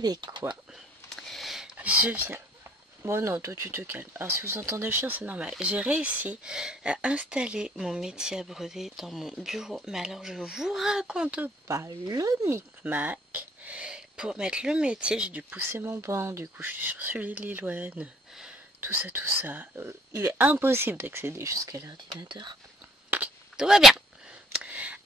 savez quoi? Je viens. Bon non, toi tu te calmes. Alors si vous entendez le chien, c'est normal. J'ai réussi à installer mon métier à broder dans mon bureau. Mais alors je vous raconte pas le micmac. Pour mettre le métier, j'ai dû pousser mon banc. Du coup, je suis sur celui de Liloine. Tout ça, tout ça. Il est impossible d'accéder jusqu'à l'ordinateur. Tout va bien.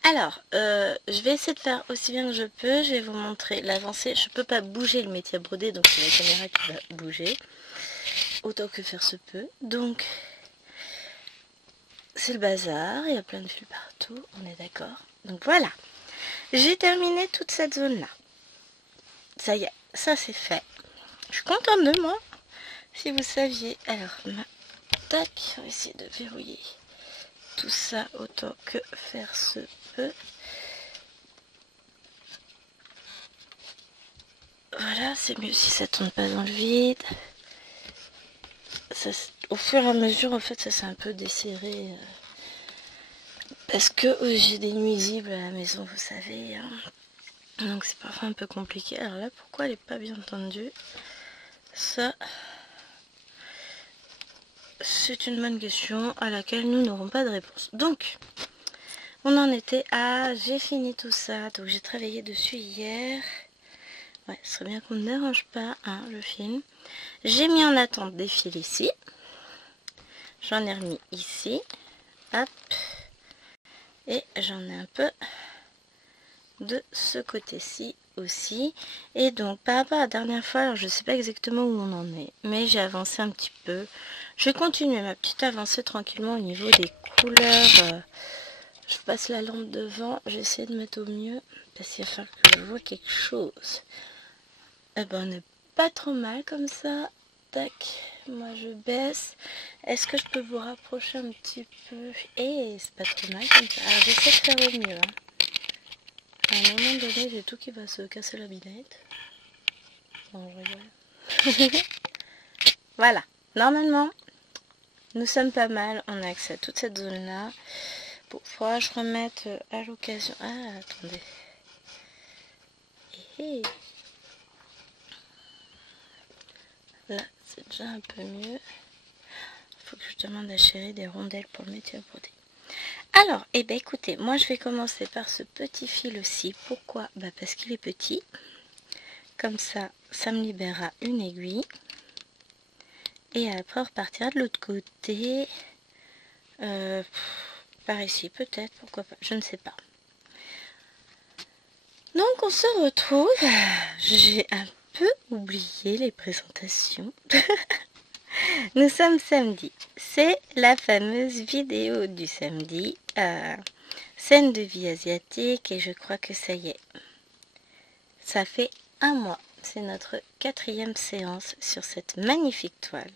Alors, je vais essayer de faire aussi bien que je peux. Je vais vous montrer l'avancée. Je peux pas bouger le métier à broder, donc c'est la caméra qui va bouger. Autant que faire se peut. Donc, c'est le bazar. Il y a plein de fils partout. On est d'accord. Donc voilà. J'ai terminé toute cette zone-là. Ça y est, ça c'est fait. Je suis contente de moi. Si vous saviez. Alors, tac, on va essayer de verrouiller tout ça autant que faire se peut. Voilà, c'est mieux si ça tourne pas dans le vide. Ça, au fur et à mesure, en fait, ça s'est un peu desserré. Parce que j'ai des nuisibles à la maison, vous savez. Hein. Donc c'est parfois un peu compliqué. Alors là, pourquoi elle n'est pas bien tendue? Ça, c'est une bonne question à laquelle nous n'aurons pas de réponse. Donc, on en était à... J'ai fini tout ça. Donc j'ai travaillé dessus hier. Ouais, ce serait bien qu'on ne dérange pas hein, le film. J'ai mis en attente des fils ici. J'en ai remis ici. Hop. Et j'en ai un peu de ce côté-ci aussi. Et donc, par rapport à la dernière fois, alors je ne sais pas exactement où on en est. Mais j'ai avancé un petit peu. Je vais continuer ma petite avancée tranquillement au niveau des couleurs. Je passe la lampe devant. J'essaie de mettre au mieux. Parce qu'il va falloir que je vois quelque chose. Eh ben, on n'est pas trop mal comme ça. Tac, moi je baisse. Est-ce que je peux vous rapprocher un petit peu? Et c'est pas trop mal comme ça. Alors j'essaie de faire au mieux. Hein. À un moment donné, j'ai tout qui va se casser la binette. Non, je rigole. Voilà. Normalement, nous sommes pas mal. On a accès à toute cette zone-là. Bon, faudra que je remette à l'occasion. Ah, attendez. Hé. Là, c'est déjà un peu mieux. Faut que je demande à Chérie des rondelles pour le métier à broder. Alors, eh ben écoutez, moi je vais commencer par ce petit fil-ci. Pourquoi? Bah parce qu'il est petit. Comme ça, ça me libérera une aiguille. Et après, on repartira de l'autre côté. Par ici, peut-être, pourquoi pas, je ne sais pas. Donc, on se retrouve. J'ai un peu oublié les présentations. Nous sommes samedi. C'est la fameuse vidéo du samedi. Scène de vie asiatique. Et je crois que ça y est. Ça fait un mois. C'est notre 4e séance sur cette magnifique toile.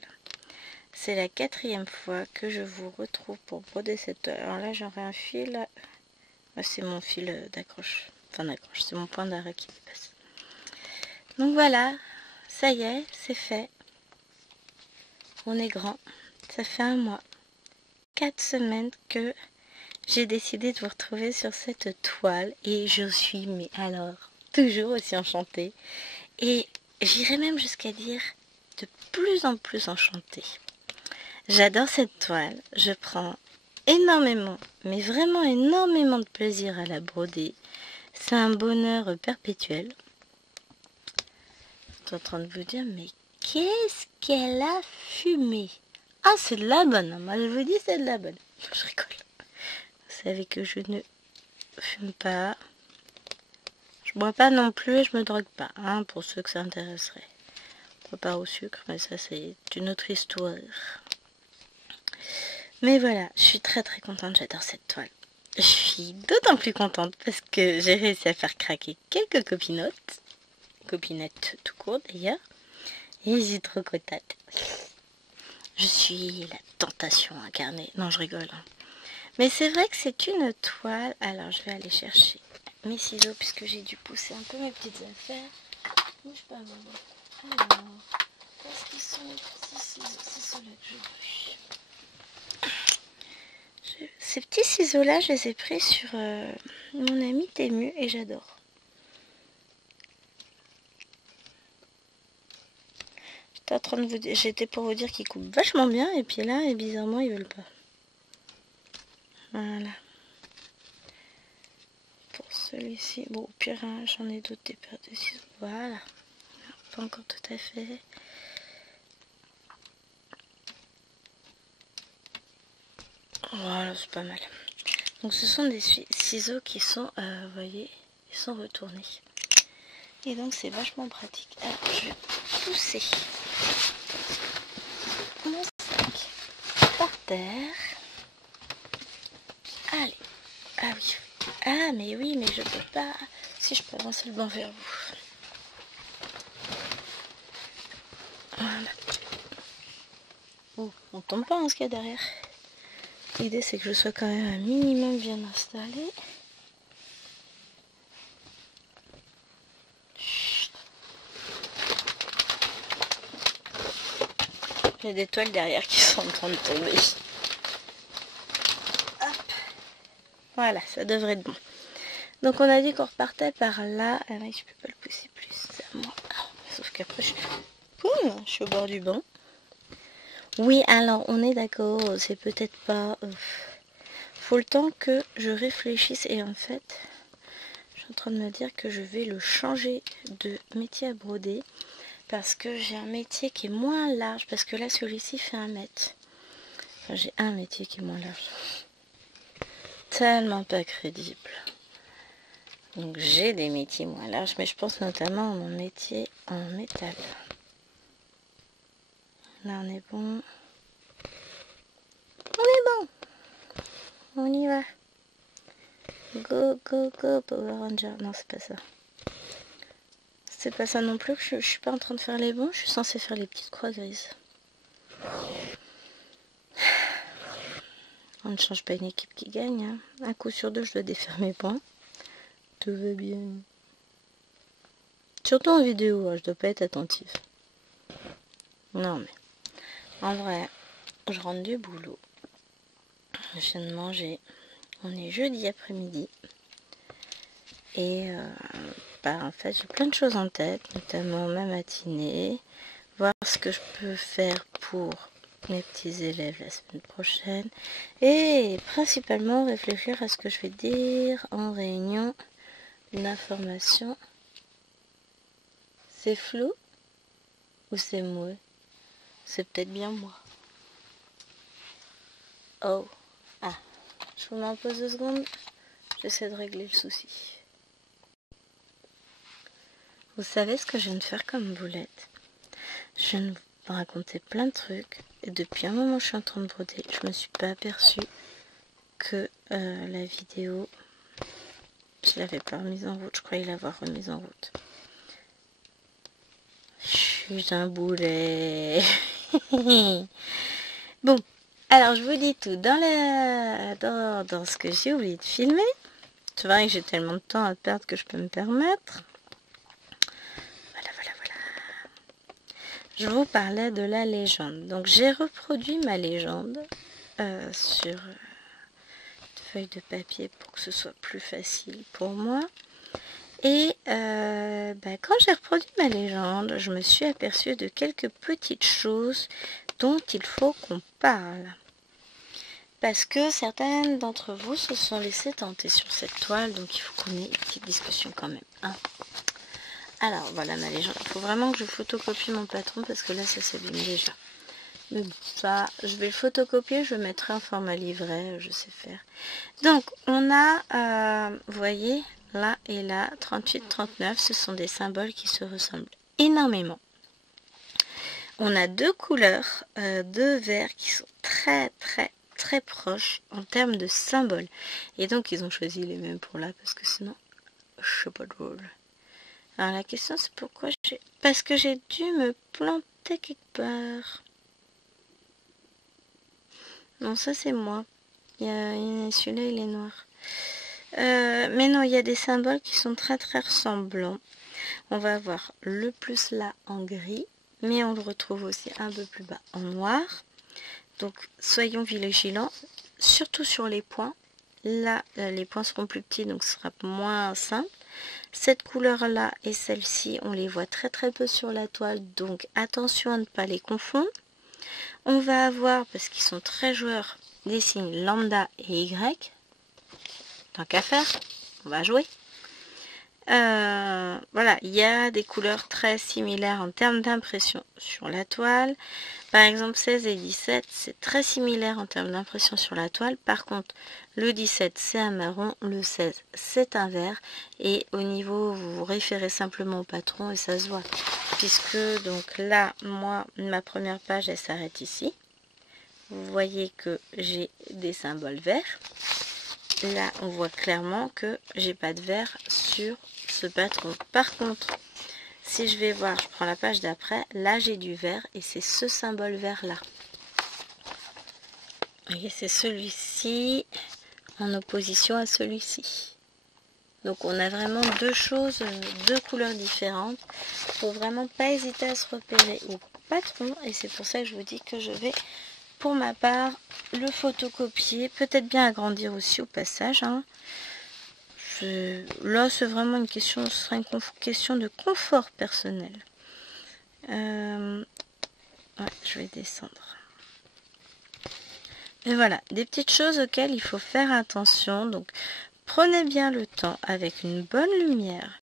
C'est la 4e fois que je vous retrouve pour broder cette toile. Alors là, j'aurai un fil. C'est mon fil d'accroche. Enfin, d'accroche. C'est mon point d'arrêt qui dépasse. Donc voilà. Ça y est, c'est fait. On est grand. Ça fait un mois. 4 semaines que j'ai décidé de vous retrouver sur cette toile. Et je suis, mais alors, toujours aussi enchantée. Et j'irais même jusqu'à dire de plus en plus enchantée. J'adore cette toile. Je prends énormément, mais vraiment énormément de plaisir à la broder. C'est un bonheur perpétuel. Je suis en train de vous dire, mais qu'est-ce qu'elle a fumé? Ah, c'est de la bonne. Moi, je vous dis, c'est de la bonne. Je rigole. Vous savez que je ne fume pas. Je bois pas non plus et je me drogue pas, hein, pour ceux que ça intéresserait. Je bois pas au sucre, mais ça, c'est une autre histoire. Mais voilà, je suis très très contente, j'adore cette toile. Je suis d'autant plus contente parce que j'ai réussi à faire craquer quelques copinottes. Copinettes tout court d'ailleurs. Et j'ai trop contente. Je suis la tentation incarnée. Non, je rigole. Hein. Mais c'est vrai que c'est une toile. Alors, je vais aller chercher mes ciseaux puisque j'ai dû pousser un peu mes petites affaires. Bouge pas, maman. Alors, où est-ce qu'ils sont les petits ciseaux? C'est ceux-là que je veux. Ces petits ciseaux-là, je les ai pris sur mon ami Temu et j'adore. J'étais pour vous dire qu'ils coupent vachement bien et puis là, et bizarrement, ils veulent pas. Voilà. Pour celui-ci, bon, au pire, hein, j'en ai d'autres des paires de ciseaux. Voilà. Pas encore tout à fait. Voilà, c'est pas mal. Donc ce sont des ciseaux qui sont, vous voyez, ils sont retournés. Et donc c'est vachement pratique. Alors je vais pousser mon sac par terre. Allez. Ah oui. Ah mais oui, mais je peux pas. Si je peux avancer le banc vers vous. Voilà. Oh, on tombe pas en ce qu'il y a derrière. L'idée c'est que je sois quand même un minimum bien installé. Il y a des toiles derrière qui sont en train de tomber. Hop. Voilà, ça devrait être bon. Donc on a dit qu'on repartait par là. Ah oui, je peux pas le pousser plus, c'est à moi. Sauf qu'après je suis au bord du banc. Oui, alors on est d'accord, c'est peut-être pas... faut le temps que je réfléchisse et en fait, je suis en train de me dire que je vais le changer de métier à broder parce que j'ai un métier qui est moins large, parce que là celui-ci fait 1 mètre. Enfin, j'ai un métier qui est moins large. Tellement pas crédible. Donc j'ai des métiers moins larges, mais je pense notamment à mon métier en métal. Là on est bon. On est bon. On y va. Go, go, go, Power Ranger. Non, c'est pas ça. C'est pas ça non plus. Je suis pas en train de faire les bons. Je suis censée faire les petites croix grises. On ne change pas une équipe qui gagne. Hein. Un coup sur deux, je dois défaire mes points. Tout va bien. Surtout en vidéo, hein, je dois pas être attentive. Non, mais en vrai, je rentre du boulot. Je viens de manger. On est jeudi après-midi. Et en fait, j'ai plein de choses en tête, notamment ma matinée. Voir ce que je peux faire pour mes petits élèves la semaine prochaine. Et principalement réfléchir à ce que je vais dire en réunion. Une information. C'est flou ou c'est moi? C'est peut-être bien moi. Oh. Ah. Je vous mets en pause 2 secondes. J'essaie de régler le souci. Vous savez ce que je viens de faire comme boulette? Je viens de vous raconter plein de trucs. Et depuis un moment, je suis en train de broder. Je me suis pas aperçue que la vidéo, je l'avais pas remise en route. Je croyais l'avoir remise en route. Je suis un boulet. Bon, alors je vous dis tout dans ce que j'ai oublié de filmer. C'est vrai que j'ai tellement de temps à perdre que je peux me permettre. Voilà. Je vous parlais de la légende. Donc j'ai reproduit ma légende sur une feuille de papier pour que ce soit plus facile pour moi. Et quand j'ai reproduit ma légende, je me suis aperçue de quelques petites choses dont il faut qu'on parle. Parce que certaines d'entre vous se sont laissées tenter sur cette toile, donc il faut qu'on ait une petite discussion quand même. Hein. Alors voilà ma légende. Il faut vraiment que je photocopie mon patron parce que là ça s'abîme déjà. Mais bon, ça, je vais le photocopier, je le mettrai en format livret, je sais faire. Donc on a, vous voyez, là et là, 38, 39, ce sont des symboles qui se ressemblent énormément. On a 2 couleurs de vert qui sont très proches en termes de symboles. Et donc ils ont choisi les mêmes pour là parce que sinon, je sais pas drôle. Alors la question c'est pourquoi j'ai... Parce que j'ai dû me planter quelque part. Non, ça c'est moi. Celui-là il est noir. Mais non, il y a des symboles qui sont très ressemblants. On va avoir le plus là en gris, mais on le retrouve aussi un peu plus bas en noir. Donc soyons vigilants, surtout sur les points. Là, les points seront plus petits, donc ce sera moins simple. Cette couleur-là et celle-ci, on les voit très très peu sur la toile, donc attention à ne pas les confondre. On va avoir, parce qu'ils sont très joueurs, des signes lambda et Y. Tant qu'à faire, on va jouer. Voilà, il y a des couleurs très similaires en termes d'impression sur la toile. Par exemple, 16 et 17, c'est très similaire en termes d'impression sur la toile. Par contre, le 17, c'est un marron, le 16, c'est un vert. Et au niveau, vous vous référez simplement au patron et ça se voit. Puisque, donc là, moi, ma première page, elle s'arrête ici. Vous voyez que j'ai des symboles verts. Là, on voit clairement que j'ai pas de vert sur ce patron. Par contre, si je vais voir, je prends la page d'après, là j'ai du vert et c'est ce symbole vert là. Vous voyez, c'est celui-ci en opposition à celui-ci. Donc on a vraiment deux choses, deux couleurs différentes. Faut vraiment pas hésiter à se repérer au patron et c'est pour ça que je vous dis que je vais, pour ma part, le photocopier, peut-être bien agrandir aussi au passage. Hein. Là, c'est vraiment une question, ce sera une question de confort personnel. Ouais, je vais descendre. Et voilà, des petites choses auxquelles il faut faire attention. Donc, prenez bien le temps, avec une bonne lumière,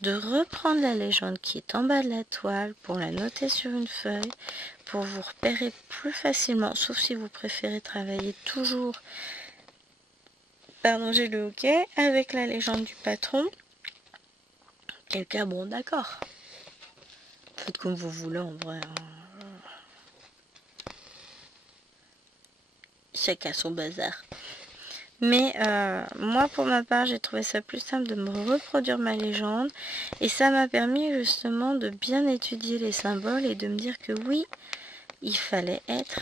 de reprendre la légende qui est en bas de la toile pour la noter sur une feuille, pour vous repérer plus facilement, sauf si vous préférez travailler toujours, pardon, j'ai le hockey, avec la légende du patron. Quel cas, bon, d'accord. Faites comme vous voulez, en vrai. Chacun son bazar. Mais moi, pour ma part, j'ai trouvé ça plus simple de me reproduire ma légende. Et ça m'a permis justement de bien étudier les symboles et de me dire que oui, il fallait être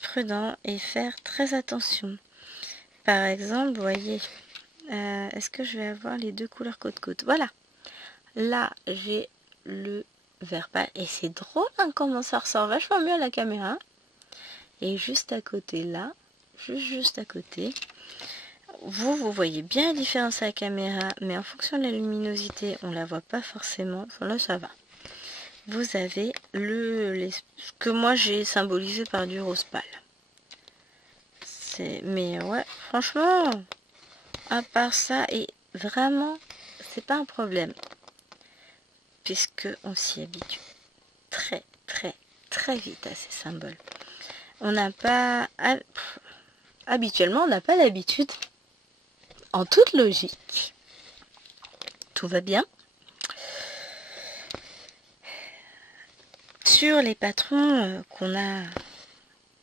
prudent et faire très attention. Par exemple, vous voyez, est-ce que je vais avoir les deux couleurs côte-côte? Voilà. Là, j'ai le vert pâle. Et c'est drôle hein, comment ça ressort vachement mieux à la caméra. Et juste à côté là, juste à côté, vous voyez bien la différence à la caméra, mais en fonction de la luminosité, on la voit pas forcément. Enfin, là, ça va. Vous avez ce que moi j'ai symbolisé par du rose pâle. Mais ouais, franchement, à part ça, et vraiment, c'est pas un problème. Puisque on s'y habitue très, très, très vite à ces symboles. On n'a pas... Habituellement, on n'a pas l'habitude. En toute logique, tout va bien. Sur les patrons qu'on a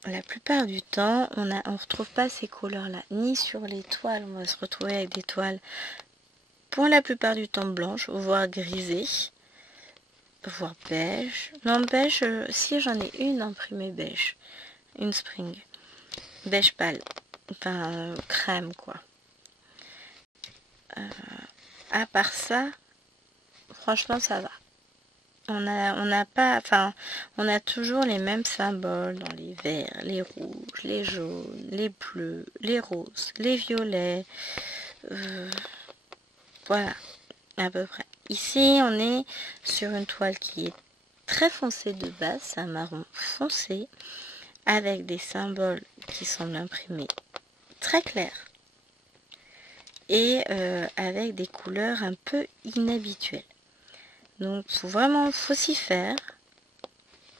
la plupart du temps, on retrouve pas ces couleurs-là. Ni sur les toiles, on va se retrouver avec des toiles pour la plupart du temps blanches, voire grisées, voire beige. Non, beige, si j'en ai une imprimée beige. Une spring. Beige pâle. Enfin, crème quoi. À part ça, franchement ça va. On a toujours les mêmes symboles dans les verts, les rouges, les jaunes, les bleus, les roses, les violets. Voilà, à peu près. Ici, on est sur une toile qui est très foncée de base, c'est un marron foncé, avec des symboles qui semblent imprimés très clairs et avec des couleurs un peu inhabituelles. Donc faut s'y faire.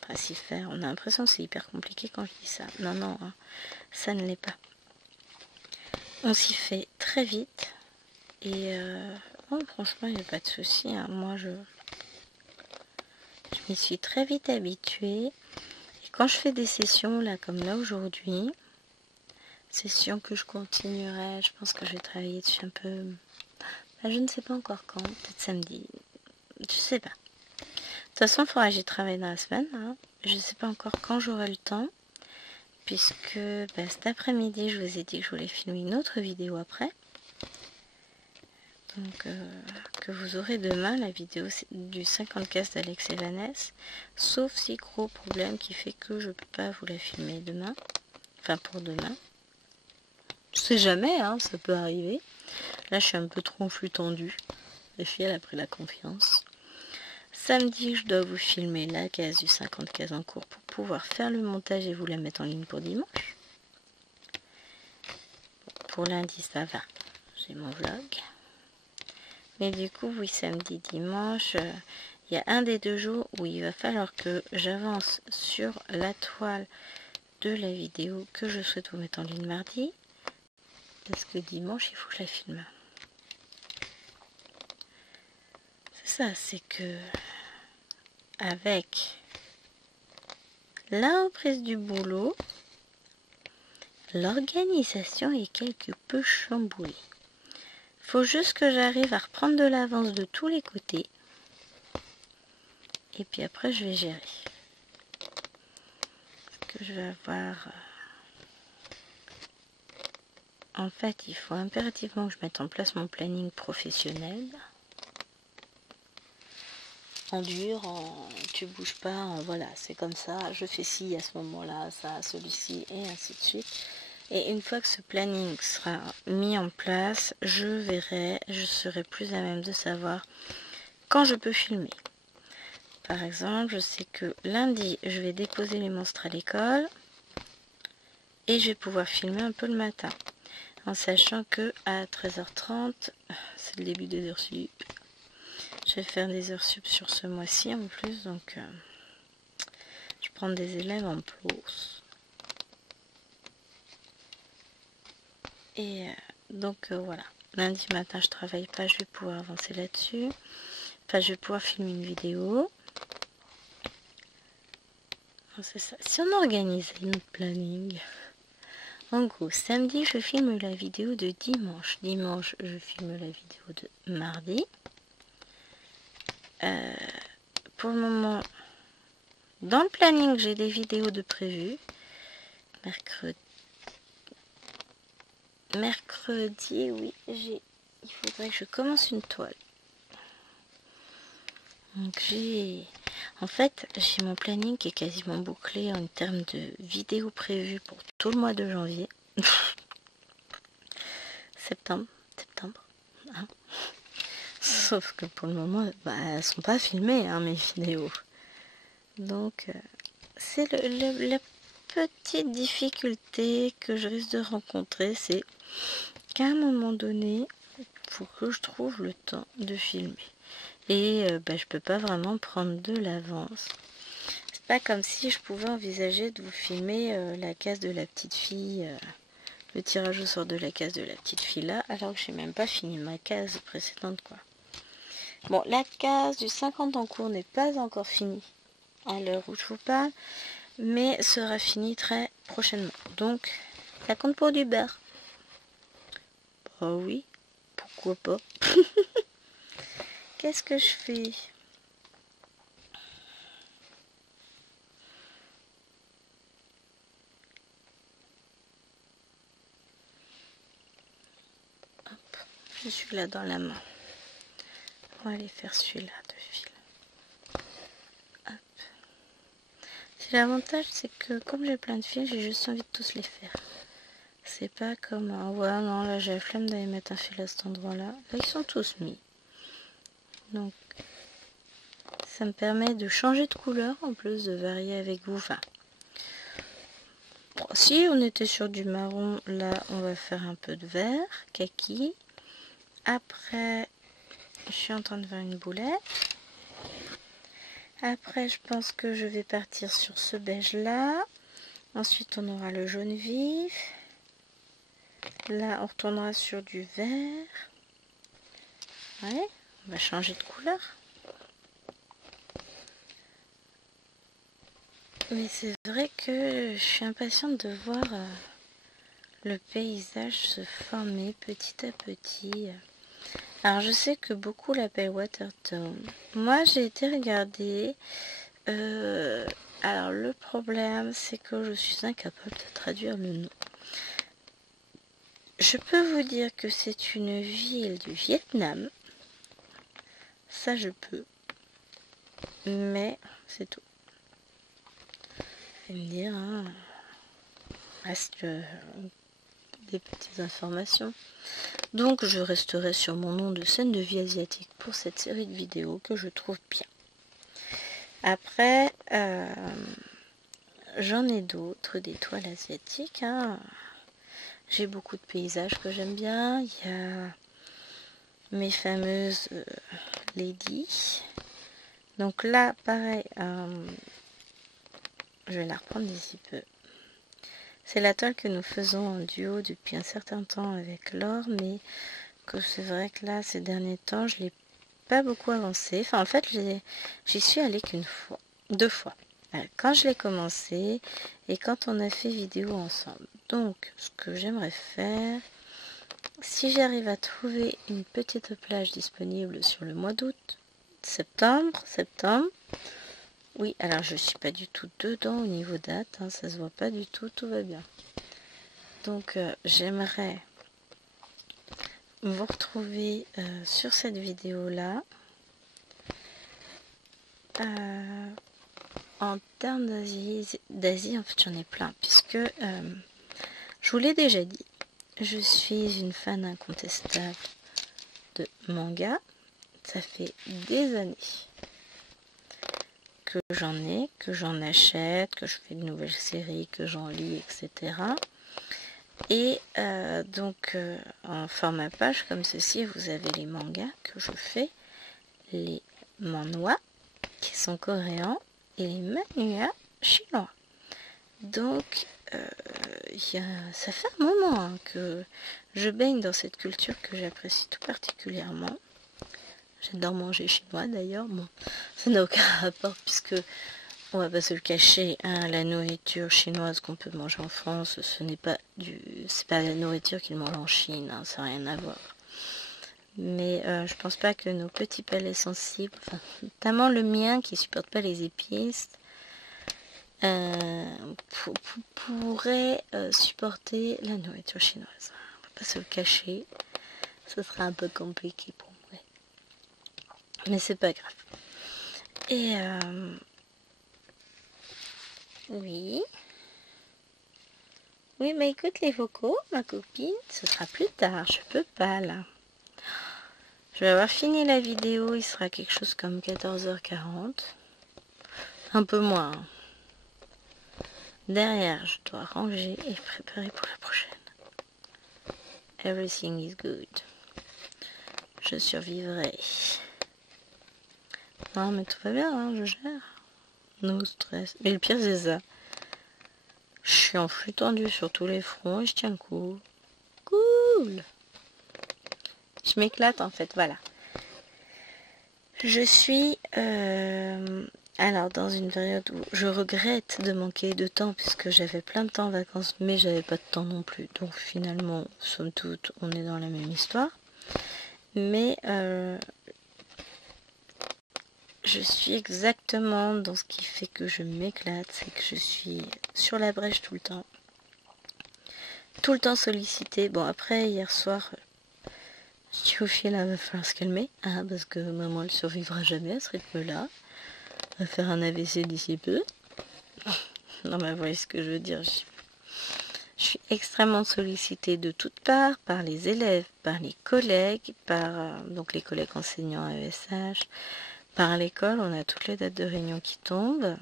Enfin s'y faire, on a l'impression que c'est hyper compliqué quand je dis ça. Non, non, hein, ça ne l'est pas. On s'y fait très vite. Et franchement, il n'y a pas de souci. Hein. Moi, je m'y suis très vite habituée. Et quand je fais des sessions, là, comme là aujourd'hui, session que je continuerai, je pense que je vais travailler dessus un peu. Bah, je ne sais pas encore quand, peut-être samedi. Je sais pas. De toute façon, il faudra que j'y travaille dans la semaine. Hein. Je ne sais pas encore quand j'aurai le temps. Puisque cet après-midi, je vous ai dit que je voulais filmer une autre vidéo après. Donc, que vous aurez demain, la vidéo du 50 cases d'Alex et Vanessa. Sauf si gros problème qui fait que je ne peux pas vous la filmer demain. Enfin, pour demain. Je sais jamais, hein, ça peut arriver. Là, je suis un peu trop en flux tendu. La fille, elle a pris la confiance. Samedi, je dois vous filmer la case du 50 cases en cours pour pouvoir faire le montage et vous la mettre en ligne pour dimanche. Pour lundi, ça va. J'ai mon vlog. Mais du coup, oui, samedi, dimanche, il y a un des 2 jours où il va falloir que j'avance sur la toile de la vidéo que je souhaite vous mettre en ligne mardi. Parce que dimanche, il faut que je la filme. C'est ça, c'est que avec la reprise du boulot, l'organisation est quelque peu chamboulée. Faut juste que j'arrive à reprendre de l'avance de tous les côtés. Et puis après, je vais gérer. Parce que je vais avoir... En fait, il faut impérativement que je mette en place mon planning professionnel. En dur, en tu bouges pas, voilà, c'est comme ça, je fais ci à ce moment-là, ça, celui-ci, et ainsi de suite. Et une fois que ce planning sera mis en place, je verrai, je serai plus à même de savoir quand je peux filmer. Par exemple, je sais que lundi, je vais déposer les monstres à l'école et je vais pouvoir filmer un peu le matin. En sachant que à 13h30, c'est le début des heures sup. Je vais faire des heures sup sur ce mois-ci en plus, donc je prends des élèves en plus. Et donc voilà, lundi matin je travaille pas, je vais pouvoir avancer là-dessus. Enfin, je vais pouvoir filmer une vidéo. C'est ça. Si on organisait notre planning, en gros, samedi je filme la vidéo de dimanche. Dimanche je filme la vidéo de mardi. Pour le moment, dans le planning, j'ai des vidéos de prévues. Mercredi, oui, il faudrait que je commence une toile. Donc en fait, j'ai mon planning qui est quasiment bouclé en termes de vidéos prévues pour tout le mois de janvier. septembre. Hein. Sauf que pour le moment, elles sont pas filmées, hein, mes vidéos. Donc, c'est la petite difficulté que je risque de rencontrer, c'est qu'à un moment donné, il faut que je trouve le temps de filmer. Et je peux pas vraiment prendre de l'avance. C'est pas comme si je pouvais envisager de vous filmer la case de la petite fille, le tirage au sort de la case de la petite fille là, alors que j'ai même pas fini ma case précédente, quoi. Bon, la case du 50 en cours n'est pas encore finie à l'heure où je vous parle, mais sera finie très prochainement. Donc, ça compte pour du beurre. Bah oui, pourquoi pas. Qu'est-ce que je fais? Hop, je suis là dans la main. On va aller faire celui-là de fil. Hop. L'avantage, c'est que comme j'ai plein de fils, j'ai juste envie de tous les faire. C'est pas comme ouais, non, là j'ai la flemme d'aller mettre un fil à cet endroit-là. Là, ils sont tous mis. Donc, ça me permet de changer de couleur en plus de varier avec vous. Enfin, bon, si on était sur du marron, là on va faire un peu de vert, kaki. Après, je suis en train de faire une boulette. Après, je pense que je vais partir sur ce beige là. Ensuite, on aura le jaune vif. Là, on retournera sur du vert. Ouais, on va changer de couleur. Mais c'est vrai que je suis impatiente de voir le paysage se former petit à petit. Alors, je sais que beaucoup l'appellent Watertone. Moi, j'ai été regarder. Alors, le problème, c'est que je suis incapable de traduire le nom. Je peux vous dire que c'est une ville du Vietnam. Ça, je peux. Mais c'est tout. Vous allez me dire, hein, reste des petites informations. Donc je resterai sur mon nom de scène de vie asiatique pour cette série de vidéos que je trouve bien. Après, j'en ai d'autres, des toiles asiatiques. Hein. J'ai beaucoup de paysages que j'aime bien. Il y a mes fameuses ladies. Donc là, pareil, je vais la reprendre d'ici peu. C'est la toile que nous faisons en duo depuis un certain temps avec Laure, mais que c'est vrai que là, ces derniers temps, je l'ai pas beaucoup avancé. Enfin, en fait, j'y suis allée qu'une fois, 2 fois. Quand je l'ai commencé et quand on a fait vidéo ensemble. Donc, ce que j'aimerais faire, si j'arrive à trouver une petite plage disponible sur le mois d'août, septembre. Oui, alors je suis pas du tout dedans au niveau date, hein, ça se voit pas du tout, tout va bien. Donc j'aimerais vous retrouver sur cette vidéo là. En termes d'Asie, en fait j'en ai plein, puisque je vous l'ai déjà dit, je suis une fan incontestable de manga. Ça fait des années que j'en ai, que j'en achète, que je fais de nouvelles séries, que j'en lis, etc. Et donc en format page comme ceci, vous avez les mangas que je fais, les manhwa qui sont coréens et les manhwa chinois. Donc ça fait un moment hein, que je baigne dans cette culture que j'apprécie tout particulièrement. J'adore manger chinois d'ailleurs. Bon, ça n'a aucun rapport puisque on va pas se le cacher, hein, la nourriture chinoise qu'on peut manger en France, c'est pas la nourriture qu'ils mangent en Chine, hein, ça n'a rien à voir. Mais je pense pas que nos petits palais sensibles, enfin, notamment le mien qui supporte pas les épices, pourrait supporter la nourriture chinoise. On va pas se le cacher, ce sera un peu compliqué pour moi. Mais c'est pas grave. Et oui. Oui, mais écoute les vocaux, ma copine, ce sera plus tard, je peux pas là. Je vais avoir fini la vidéo, il sera quelque chose comme 14h40. Un peu moins. Derrière, je dois ranger et préparer pour la prochaine. Everything is good. Je survivrai. Non, mais tout va bien, hein, je gère. No stress. Mais le pire, c'est ça. Je suis en flux tendu sur tous les fronts et je tiens le coup. Cool. Je m'éclate en fait, voilà. Je suis alors dans une période où je regrette de manquer de temps puisque j'avais plein de temps en vacances mais j'avais pas de temps non plus. Donc finalement, somme toute, on est dans la même histoire. Mais je suis exactement dans ce qui fait que je m'éclate, c'est que je suis sur la brèche tout le temps. Tout le temps sollicitée. Bon après, hier soir, je dis au fil, il va falloir se calmer, hein, parce que maman elle survivra jamais à ce rythme-là. Elle va faire un AVC d'ici peu. Non mais vous voyez ce que je veux dire. Je suis extrêmement sollicitée de toutes parts, par les élèves, par les collègues, par donc les collègues enseignants à ESH, par l'école. On a toutes les dates de réunion qui tombent.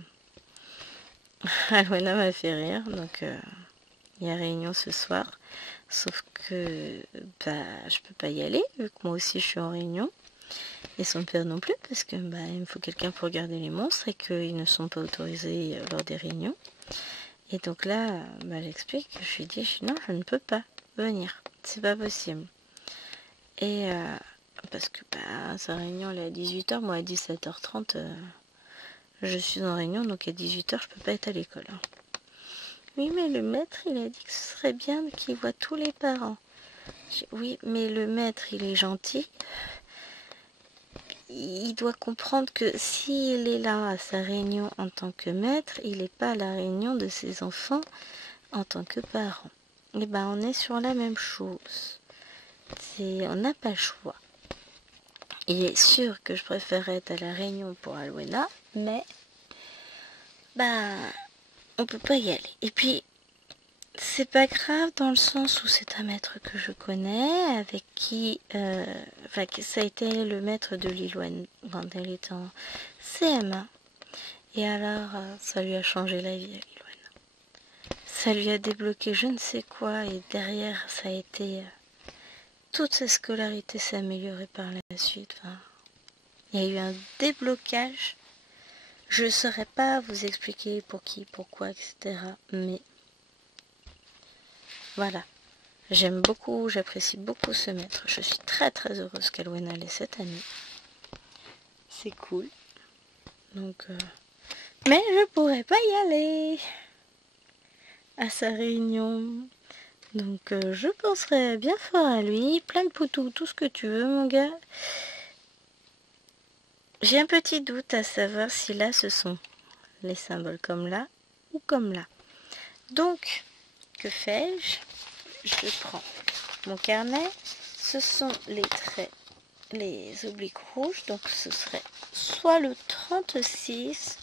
Alwena m'a fait rire, donc il y a réunion ce soir. Sauf que je peux pas y aller, vu que moi aussi je suis en réunion. Et son père non plus, parce que il me faut quelqu'un pour garder les monstres et qu'ils ne sont pas autorisés lors des réunions. Et donc là, j'explique, je lui dis, non, je ne peux pas venir, c'est pas possible. Et parce que sa réunion elle est à 18h, moi à 17h30, je suis en réunion, donc à 18h je peux pas être à l'école. Hein. Oui, mais le maître, il a dit que ce serait bien qu'il voit tous les parents. Oui, mais le maître, il est gentil. Il doit comprendre que s'il est là à sa réunion en tant que maître, il n'est pas à la réunion de ses enfants en tant que parent. Et on est sur la même chose. On n'a pas le choix. Il est sûr que je préférerais être à la réunion pour Alwena, mais on peut pas y aller. Et puis, c'est pas grave dans le sens où c'est un maître que je connais, avec qui, ça a été le maître de Lilouane quand elle était en CM1. Et alors, ça lui a changé la vie à Lilouane. Ça lui a débloqué je ne sais quoi, et derrière, ça a été... toute sa scolarité s'est améliorée par la suite. Enfin, il y a eu un déblocage. Je ne saurais pas vous expliquer pour qui, pourquoi, etc. Mais voilà. J'aime beaucoup, j'apprécie beaucoup ce maître. Je suis très très heureuse qu'Alwena l'ait cette année. C'est cool. Donc, mais je pourrais pas y aller à sa réunion. Donc je penserai bien fort à lui. Plein de poutous, tout ce que tu veux mon gars. J'ai un petit doute à savoir si là ce sont les symboles comme là ou comme là. Donc, que fais-je? Je prends mon carnet. Ce sont les traits, les obliques rouges. Donc ce serait soit le 36,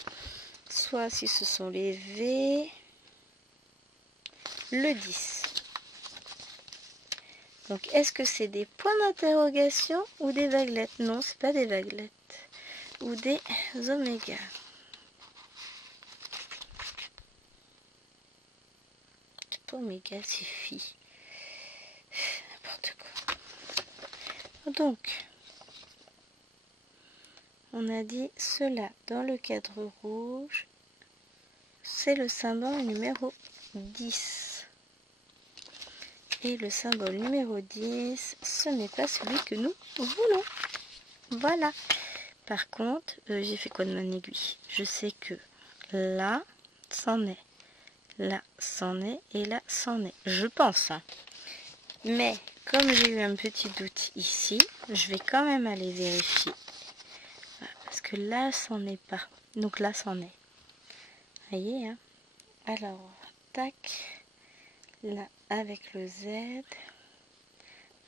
soit si ce sont les V, le 10. Donc est-ce que c'est des points d'interrogation ou des vaguelettes? Non, c'est pas des vaguelettes. Ou des omégas. C'est pas oméga, c'est phi. N'importe quoi. Donc, on a dit cela dans le cadre rouge. C'est le symbole numéro 10. Et le symbole numéro 10, ce n'est pas celui que nous voulons. Voilà. Par contre, j'ai fait quoi de mon aiguille? Je sais que là, c'en est. Là, c'en est. Et là, c'en est. Je pense. Hein. Mais, comme j'ai eu un petit doute ici, je vais quand même aller vérifier. Parce que là, c'en est pas. Donc là, c'en est. Vous voyez, hein? Alors, tac. Là, avec le Z.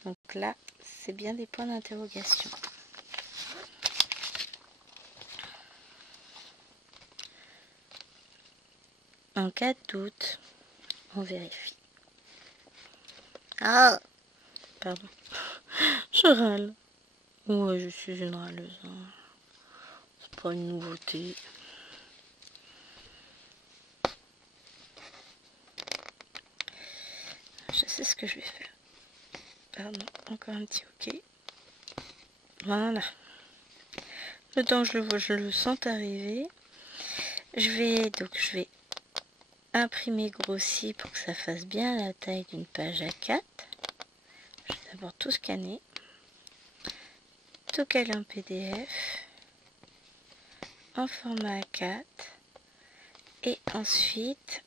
Donc là, c'est bien des points d'interrogation. En cas de doute, on vérifie. Ah! Pardon. Je râle. Ouais, je suis une râleuse. Hein. C'est pas une nouveauté. Je sais ce que je vais faire. Pardon, encore un petit OK. Voilà. Le temps que je le vois, je le sens arriver. Je vais imprimer grossi pour que ça fasse bien la taille d'une page A4. Je vais d'abord tout scanner. Tout caler en PDF. En format A4. Et ensuite...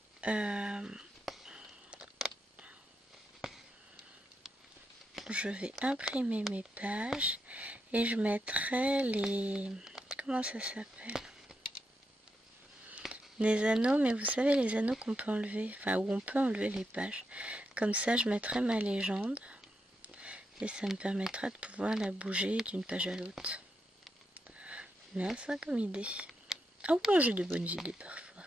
je vais imprimer mes pages et je mettrai les... comment ça s'appelle? Les anneaux, mais vous savez les anneaux qu'on peut enlever, enfin où on peut enlever les pages. Comme ça, je mettrai ma légende et ça me permettra de pouvoir la bouger d'une page à l'autre. Bien ça comme idée. Ah ouais, j'ai de bonnes idées parfois.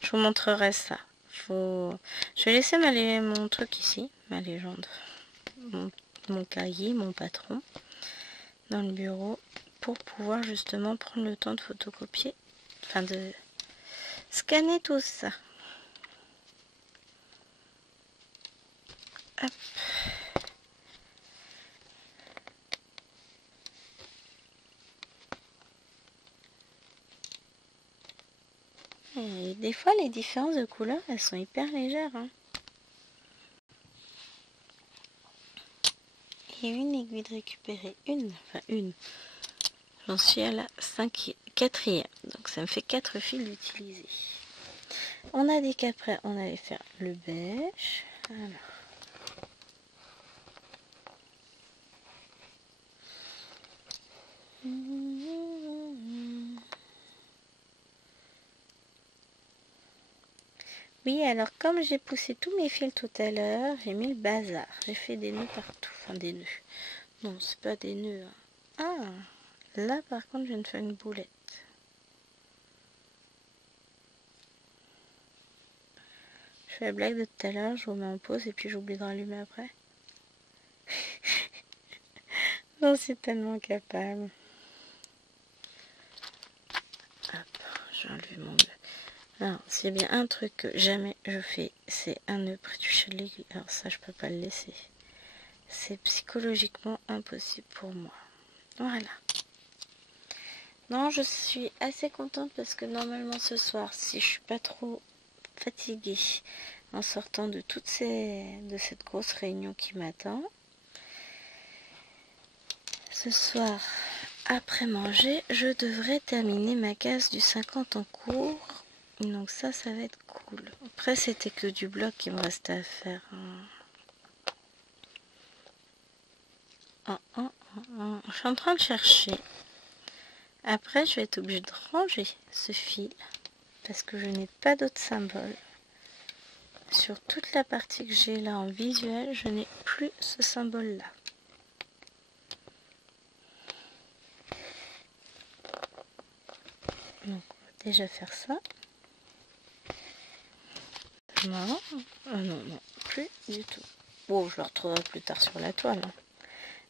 Je vous montrerai ça. Je vais laisser mon truc ici, ma légende. Mon cahier, mon patron, dans le bureau, pour pouvoir justement prendre le temps de photocopier, enfin de scanner tout ça. Hop. Et des fois, les différences de couleurs, elles sont hyper légères. Hein. Et une aiguille de récupérer. Une. J'en suis à la 4e. Donc ça me fait 4 fils d'utiliser. On a dit qu'après, on allait faire le beige. Alors. Oui, alors comme j'ai poussé tous mes fils tout à l'heure, j'ai mis le bazar. J'ai fait des nœuds partout. Enfin, des nœuds. Non, c'est pas des nœuds. Hein. Ah, là par contre, je viens de faire une boulette. Je fais la blague de tout à l'heure, je vous mets en pause et puis j'oublie de rallumer après. Non, c'est tellement capable. Hop, j'ai enlevé mon nœud. Alors, s'il y a bien un truc que jamais je fais, c'est un nœud près du chat de l'aiguille. Alors ça, je peux pas le laisser. C'est psychologiquement impossible pour moi. Voilà. Non, je suis assez contente parce que normalement ce soir, si je suis pas trop fatiguée en sortant de cette grosse réunion qui m'attend, ce soir, après manger, je devrais terminer ma case du 50 en cours. Donc ça va être cool. Après, c'était que du bloc qui me restait à faire. Je suis en train de chercher. Après, je vais être obligée de ranger ce fil parce que je n'ai pas d'autre symbole. Sur toute la partie que j'ai là en visuel, je n'ai plus ce symbole-là. Donc, on va déjà faire ça. Non, non, plus du tout. Bon, je le retrouverai plus tard sur la toile. Hein.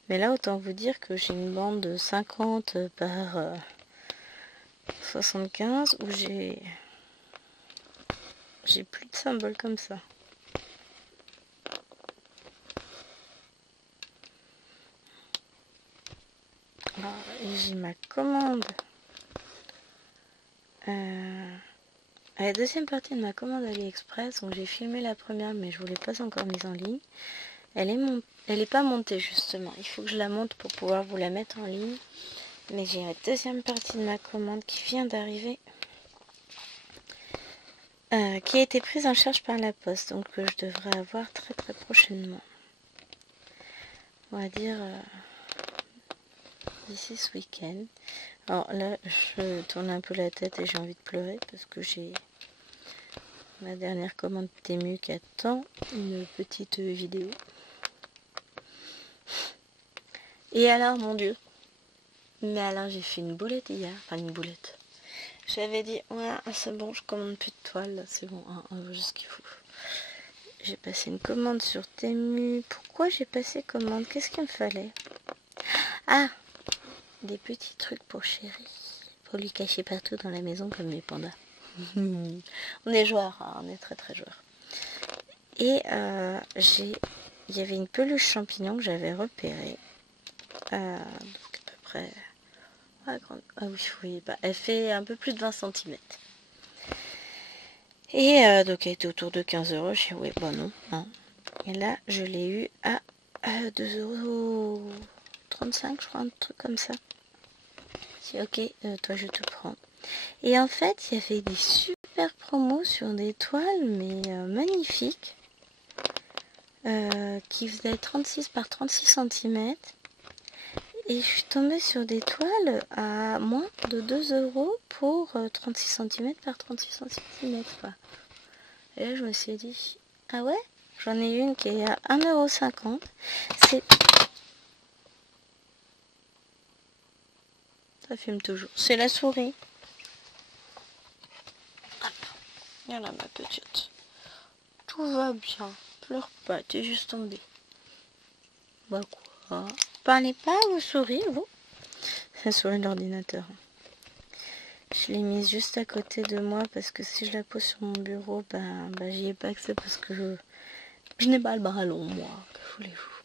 Mais là, autant vous dire que j'ai une bande de 50 par 75 où j'ai plus de symboles comme ça. Alors, et j'ai ma commande. La deuxième partie de ma commande AliExpress, donc j'ai filmé la première, mais je ne l'ai pas encore mise en ligne. Elle est pas montée justement. Il faut que je la monte pour pouvoir vous la mettre en ligne. Mais j'ai la deuxième partie de ma commande qui vient d'arriver, qui a été prise en charge par la poste, donc que je devrais avoir très très prochainement. On va dire d'ici ce week-end. Alors là, je tourne un peu la tête et j'ai envie de pleurer parce que j'ai ma dernière commande Temu qui attend une petite vidéo. Et alors, mon Dieu. Mais alors, j'ai fait une boulette hier. Enfin, une boulette. J'avais dit, ouais, c'est bon, je commande plus de toile. C'est bon, hein, on veut juste ce qu'il faut. J'ai passé une commande sur Temu. Pourquoi j'ai passé commande? Qu'est-ce qu'il me fallait? Ah, des petits trucs pour chéri. Pour lui cacher partout dans la maison comme mes pandas. On est joueurs, hein, on est très très joueurs. Et il y avait une peluche champignon que j'avais repérée. Donc à peu près... Ah oui, bah, elle fait un peu plus de 20 cm. Et donc elle était autour de 15 €. J'ai dit oui, bon non. Hein. Et là, je l'ai eu à 2,35 €, je crois, un truc comme ça. J'ai dit ok, toi je te prends. Et en fait, il y avait des super promos sur des toiles, mais magnifiques. Qui faisaient 36 par 36 cm. Et je suis tombée sur des toiles à moins de 2 € pour 36 cm par 36 cm. Quoi. Et là, je me suis dit, ah ouais, j'en ai une qui est à 1,50 €. C'est... Ça filme toujours. C'est la souris. Hop. Voilà ma petite. Tout va bien. Pleure pas, t'es juste tombée. Bah quoi? Parlez pas à vos souris, vous? C'est la souris de l'ordinateur. Je l'ai mise juste à côté de moi parce que si je la pose sur mon bureau, bah j'y ai pas accès parce que je n'ai pas le bras long, moi. Que voulez-vous?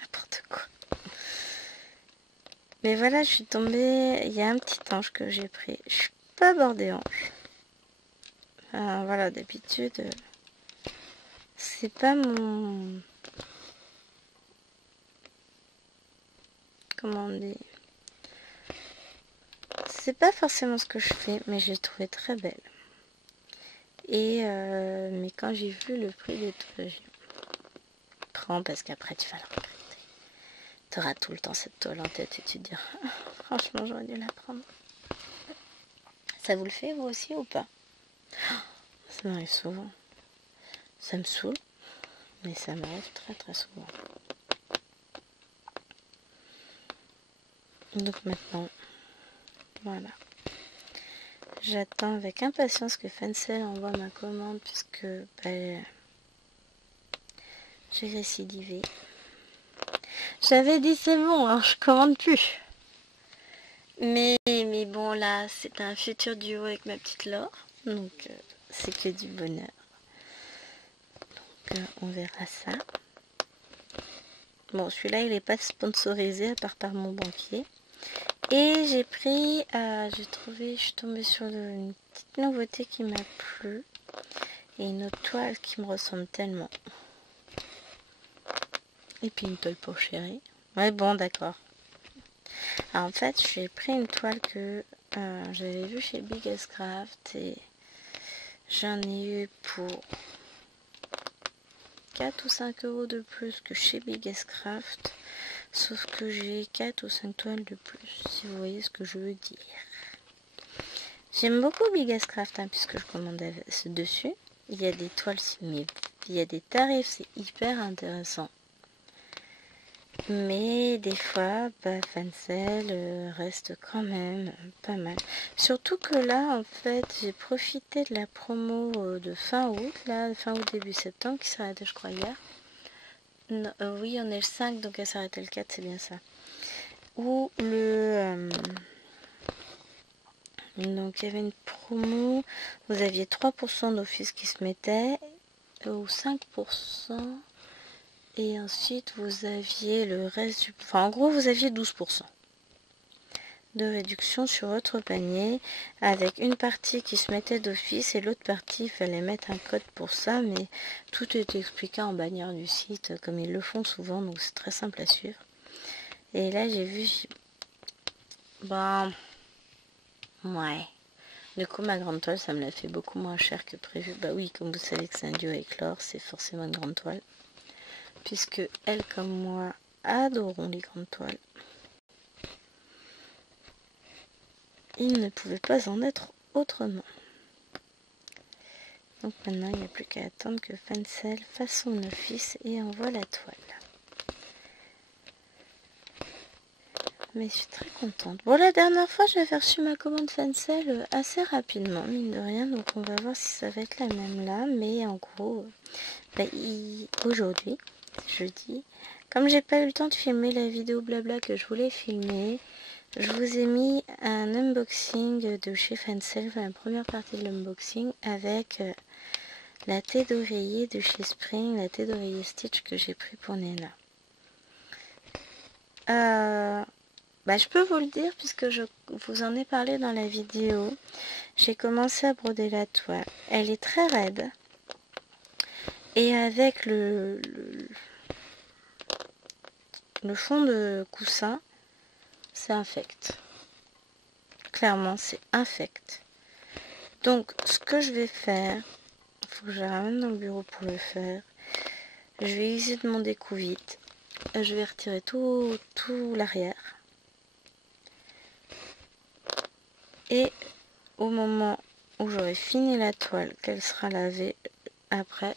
N'importe quoi. Mais voilà, je suis tombée. Il y a un petit ange que j'ai pris. Je suis pas bordée ange. Voilà, d'habitude, c'est pas mon... Comment on dit? C'est pas forcément ce que je fais, mais je l'ai trouvée très belle. Et mais quand j'ai vu le prix des toiles, j'ai dit, prends parce qu'après tu vas le regretter. Tu auras tout le temps cette toile en tête et tu te diras, franchement j'aurais dû la prendre. Ça vous le fait vous aussi ou pas? Ça m'arrive souvent. Ça me saoule, mais ça m'arrive très très souvent. Donc maintenant, voilà. J'attends avec impatience que Fencel envoie ma commande puisque bah, j'ai récidivé. J'avais dit c'est bon, hein, je commande plus. Mais bon là, c'est un futur duo avec ma petite Laure. Donc c'est que du bonheur. Donc on verra ça. Bon, celui-là, il n'est pas sponsorisé à part par mon banquier. Et j'ai pris, je suis tombée sur une petite nouveauté qui m'a plu. Et une autre toile qui me ressemble tellement. Et puis une toile pour chérie. Ouais, bon, d'accord. Alors, en fait, j'ai pris une toile que j'avais vue chez Biggest Craft. Et j'en ai eu pour 4 ou 5 euros de plus que chez Biggest Craft. Sauf que j'ai 4 ou 5 toiles de plus, si vous voyez ce que je veux dire. J'aime beaucoup Biggest Craft, hein, puisque je commande dessus. Il y a des toiles, mais il y a des tarifs, c'est hyper intéressant. Mais des fois, Fencel reste quand même pas mal. Surtout que là, en fait, j'ai profité de la promo de fin août, là, fin août, début septembre, qui s'arrêtait, je crois, hier. Non, oui, on est le 5, donc elle s'arrêtait le 4, c'est bien ça. Où donc il y avait une promo, vous aviez 3% d'office qui se mettait, ou 5%, et ensuite vous aviez le reste du... Enfin, en gros, vous aviez 12% de réduction sur votre panier, avec une partie qui se mettait d'office, et l'autre partie, il fallait mettre un code pour ça, mais tout est expliqué en bannière du site, comme ils le font souvent, donc c'est très simple à suivre. Et là, j'ai vu... Ouais. Du coup, ma grande toile, ça me l'a fait beaucoup moins cher que prévu. Bah oui, comme vous savez que c'est un duo avec Laure, c'est forcément une grande toile. Puisque elle, comme moi, adorons les grandes toiles. Il ne pouvait pas en être autrement. Donc maintenant, il n'y a plus qu'à attendre que Fencel fasse son office et envoie la toile. Mais je suis très contente. Bon, la dernière fois, j'avais reçu ma commande Fencel assez rapidement, mine de rien. Donc on va voir si ça va être la même là. Mais en gros, aujourd'hui, jeudi, comme j'ai pas eu le temps de filmer la vidéo blabla que je voulais filmer, je vous ai mis un unboxing de chez Fencel, la première partie de l'unboxing, avec la tête d'oreiller de chez Spring, la tête d'oreiller Stitch que j'ai pris pour Nena. Je peux vous le dire puisque je vous en ai parlé dans la vidéo. J'ai commencé à broder la toile. Elle est très raide. Et avec le fond de coussin, c'est infect. Clairement, c'est infect. Donc, ce que je vais faire, il faut que je la ramène dans le bureau pour le faire. Je vais utiliser de mon découpe vite. Je vais retirer tout l'arrière. Et au moment où j'aurai fini la toile, qu'elle sera lavée après,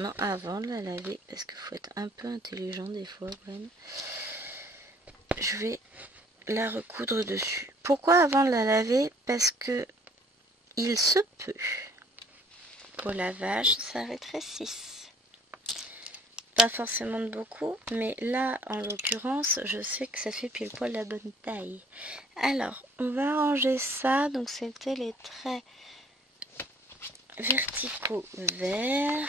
non, avant de la laver, parce qu'il faut être un peu intelligent des fois quand même, je vais la recoudre dessus. Pourquoi avant de la laver? Parce que il se peut qu'au lavage ça rétrécisse. Pas forcément de beaucoup, mais là en l'occurrence je sais que ça fait pile poil la bonne taille. Alors on va ranger ça. Donc c'était les traits verticaux verts,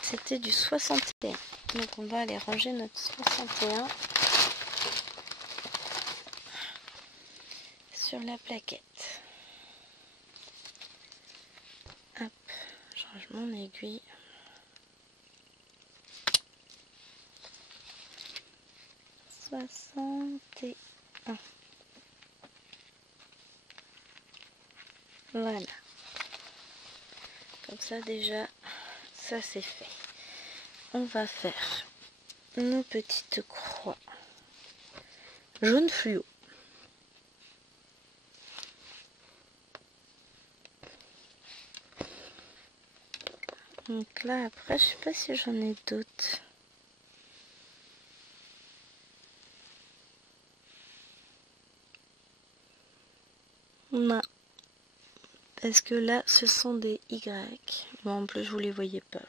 c'était du 61, donc on va aller ranger notre 61 sur la plaquette. Hop, je range mon aiguille. Voilà, comme ça déjà ça c'est fait. On va faire nos petites croix jaune fluo. Donc là après je sais pas si j'en ai d'autres. Non. Parce que là, ce sont des Y. Bon, en plus, vous les voyez pas, vous.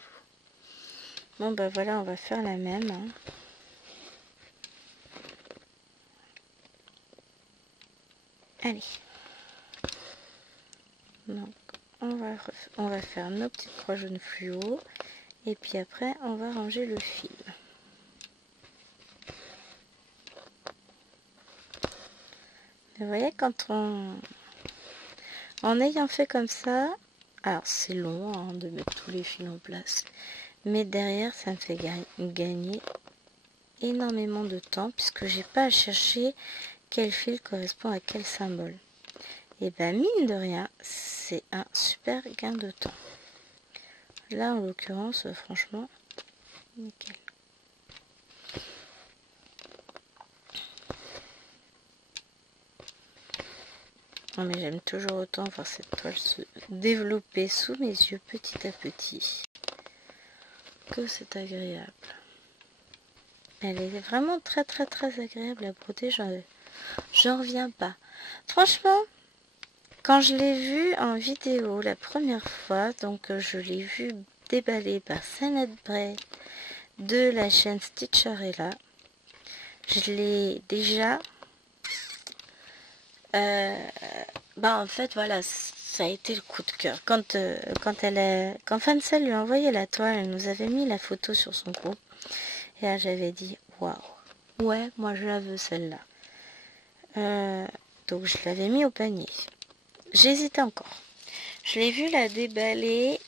Bon, bah voilà, on va faire la même. Hein. Allez. Donc, on va faire nos petites croix jaunes fluo. Et puis après, on va ranger le fil. Vous voyez, en ayant fait comme ça, alors c'est long hein, de mettre tous les fils en place, mais derrière ça me fait gagner énormément de temps puisque j'ai pas à chercher quel fil correspond à quel symbole. Et ben mine de rien, c'est un super gain de temps. Là en l'occurrence, franchement, nickel. Non mais j'aime toujours autant voir cette toile se développer sous mes yeux petit à petit. Que c'est agréable. Elle est vraiment très très très agréable à broder, j'en reviens pas. Franchement, quand je l'ai vue en vidéo la première fois, donc je l'ai vue déballée par Sanette Bray de la chaîne Stitcherella, je l'ai déjà... en fait voilà, ça a été le coup de cœur. Quand Fansel lui a envoyé la toile, elle nous avait mis la photo sur son groupe. Et là j'avais dit waouh, ouais, moi je la veux celle-là. Donc je l'avais mis au panier. J'hésitais encore. Je l'ai vu la déballer.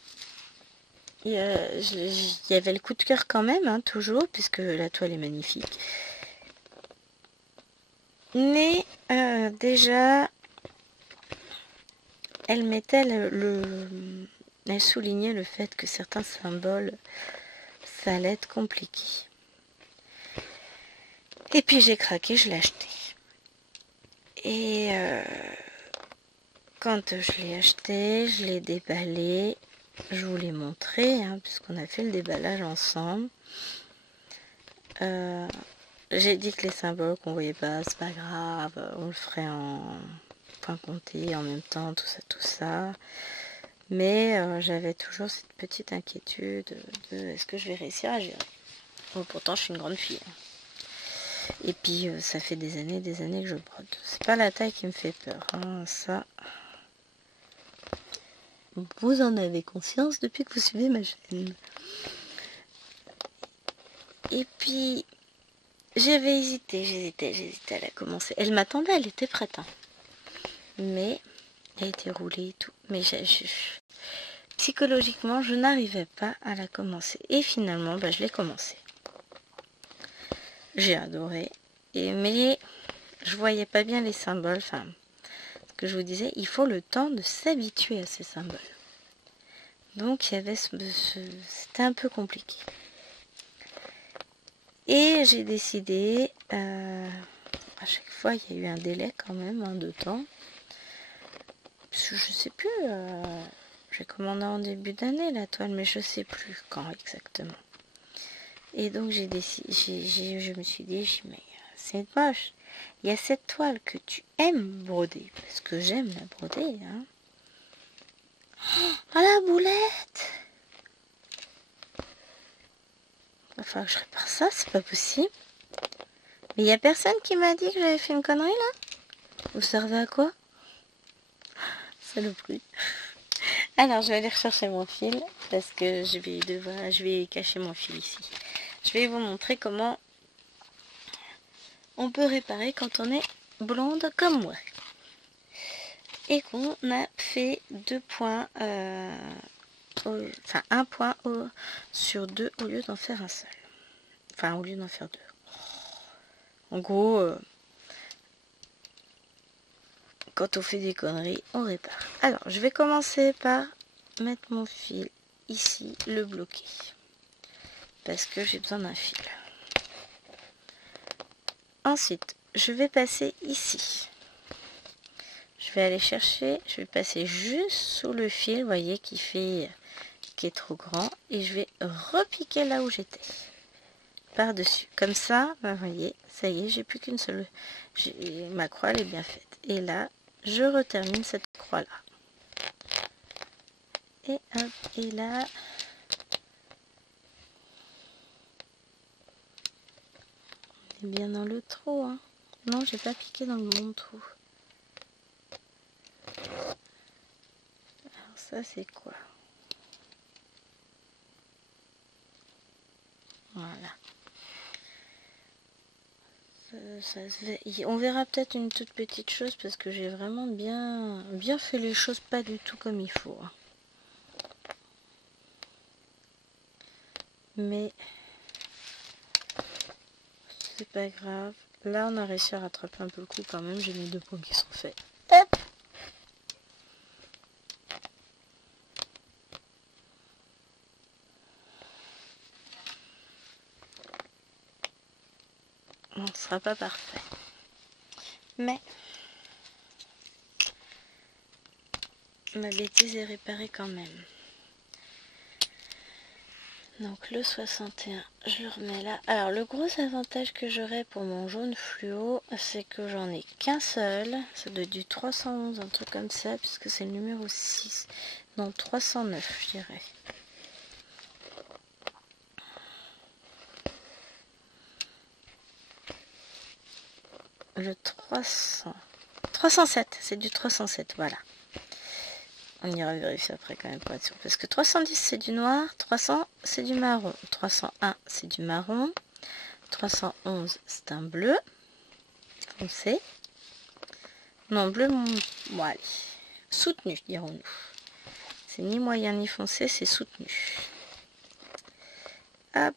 Il y avait le coup de cœur quand même, hein, toujours, puisque la toile est magnifique. Mais déjà, elle mettait elle soulignait le fait que certains symboles, ça allait être compliqué. Et puis j'ai craqué, je l'ai acheté. Et quand je l'ai acheté, je l'ai déballé. Je vous l'ai montré, hein, puisqu'on a fait le déballage ensemble. J'ai dit que les symboles qu'on voyait pas, c'est pas grave, on le ferait en point compté en même temps, tout ça. Mais j'avais toujours cette petite inquiétude de est-ce que je vais réussir à gérer. Bon, pourtant, je suis une grande fille. Et puis, ça fait des années que je brode. C'est pas la taille qui me fait peur, hein, ça. Vous en avez conscience depuis que vous suivez ma chaîne. Et puis, j'hésitais à la commencer. Elle m'attendait, elle était prête. Hein. Mais, elle était roulée et tout. Mais psychologiquement, je n'arrivais pas à la commencer. Et finalement, je l'ai commencé. J'ai adoré. Mais, je voyais pas bien les symboles. Enfin, ce que je vous disais, il faut le temps de s'habituer à ces symboles. Donc, il y avait c'était un peu compliqué. Et j'ai décidé, à chaque fois il y a eu un délai quand même de temps. Parce que je sais plus, j'ai commandé en début d'année la toile, mais je sais plus quand exactement. Et donc j'ai décidé, je me suis dit, mais c'est moche. Il y a cette toile que tu aimes broder, parce que j'aime la broder. Hein. Oh, la boulette! Il va falloir que je répare ça, c'est pas possible. Mais il n'y a personne qui m'a dit que j'avais fait une connerie là? Vous servez à quoi? Saloperie. Alors je vais aller rechercher mon fil parce que je vais cacher mon fil ici. Je vais vous montrer comment on peut réparer quand on est blonde comme moi. Et qu'on a fait 2 points, enfin un point sur 2 au lieu d'en faire un seul. Enfin au lieu d'en faire 2. En gros, quand on fait des conneries, on répare. Alors, je vais commencer par mettre mon fil ici, le bloquer. Parce que j'ai besoin d'un fil. Ensuite, je vais passer ici. Je vais aller chercher, je vais passer juste sous le fil, vous voyez, qui est trop grand. Et je vais repiquer là où j'étais. Par-dessus. Comme ça, vous voyez, ça y est, j'ai plus qu'une seule. Ma croix, elle est bien faite. Et là, je retermine cette croix là. Et hop, et là, on est bien dans le trou, hein. Non, j'ai pas piqué dans le bon trou. Alors ça, c'est quoi? Voilà. On verra peut-être une toute petite chose parce que j'ai vraiment bien fait les choses pas du tout comme il faut. Mais c'est pas grave. Là, on a réussi à rattraper un peu le coup quand même. J'ai mes 2 points qui sont faits. Hop! On ne sera pas parfait. Mais ma bêtise est réparée quand même. Donc le 61, je le remets là. Alors le gros avantage que j'aurai pour mon jaune fluo, c'est que j'en ai qu'un seul. Ça doit être du 311, un truc comme ça, puisque c'est le numéro 6. Non, 309, je dirais. Le 300. 307, c'est du 307, voilà. On ira vérifier après quand même pour être sûr. Parce que 310 c'est du noir, 300 c'est du marron, 301 c'est du marron, 311 c'est un bleu foncé. Non, bleu, bon, allez, soutenu dirons-nous. C'est ni moyen ni foncé, c'est soutenu. Hop.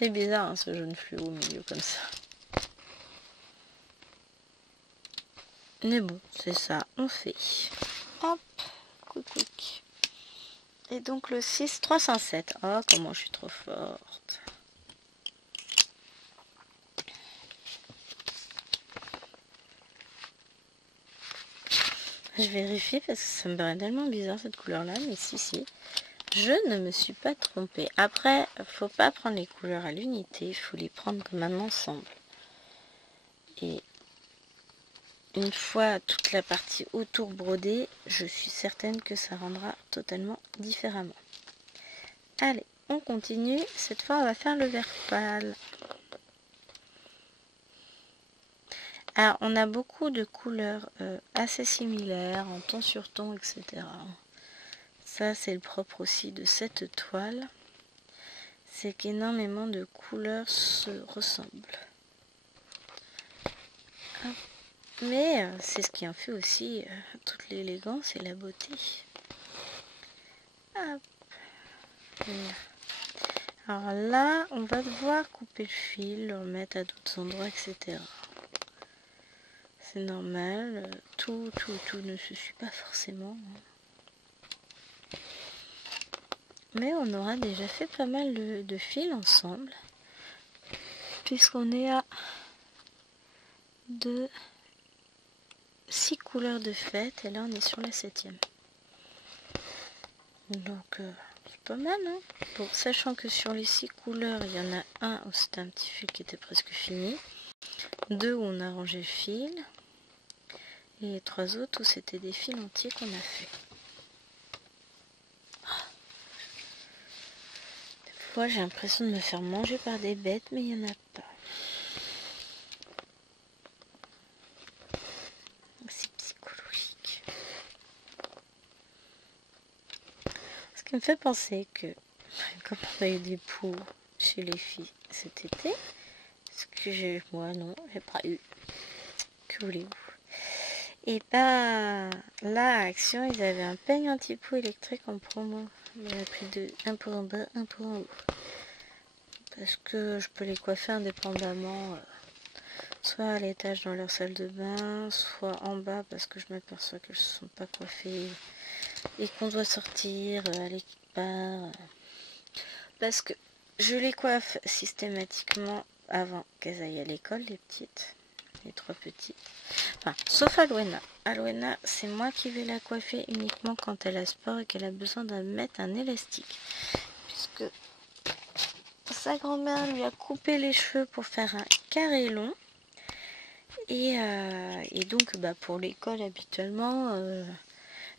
C'est bizarre hein, ce jaune fluo au milieu comme ça. Mais bon, c'est ça, on fait. Hop, coucou. Et donc le 6, 307. Oh, comment je suis trop forte. Je vérifie parce que ça me paraît tellement bizarre cette couleur-là, mais si. Je ne me suis pas trompée. Après, faut pas prendre les couleurs à l'unité, il faut les prendre comme un ensemble. Et une fois toute la partie autour brodée, je suis certaine que ça rendra totalement différemment. Allez, on continue. Cette fois, on va faire le vert pâle. Alors, on a beaucoup de couleurs assez similaires, en ton sur ton, etc. Ça, c'est le propre aussi de cette toile. C'est qu'énormément de couleurs se ressemblent. Hop. Mais c'est ce qui en fait aussi toute l'élégance et la beauté. Hop. Là. Alors là, on va devoir couper le fil, le remettre à d'autres endroits, etc. C'est normal, tout ne se suit pas forcément. Mais on aura déjà fait pas mal de fils ensemble. Puisqu'on est à 6 couleurs de fête. Et là, on est sur la 7e. Donc, c'est pas mal, hein. Bon, sachant que sur les 6 couleurs, il y en a un où c'était un petit fil qui était presque fini. 2 où on a rangé le fil. Et les 3 autres où c'était des fils entiers qu'on a fait. Des fois, j'ai l'impression de me faire manger par des bêtes, mais il n'y en a pas. C'est psychologique. Ce qui me fait penser que, comme on a eu des poules chez les filles cet été, ce que j'ai, moi non, j'ai pas eu. Que voulez-vous? Et bah, là, à Action, ils avaient un peigne anti-poux électrique en promo. Il y en a plus de 1 pour en bas, 1 pour en haut. Parce que je peux les coiffer indépendamment, soit à l'étage dans leur salle de bain, soit en bas parce que je m'aperçois qu'elles ne se sont pas coiffées et qu'on doit sortir, aller quelque part. Parce que je les coiffe systématiquement avant qu'elles aillent à l'école, les petites. les 3 petites. Enfin, sauf Alwena. Alwena, c'est moi qui vais la coiffer uniquement quand elle a sport et qu'elle a besoin de mettre un élastique. Puisque sa grand-mère lui a coupé les cheveux pour faire un carré long. Et donc, pour l'école, habituellement,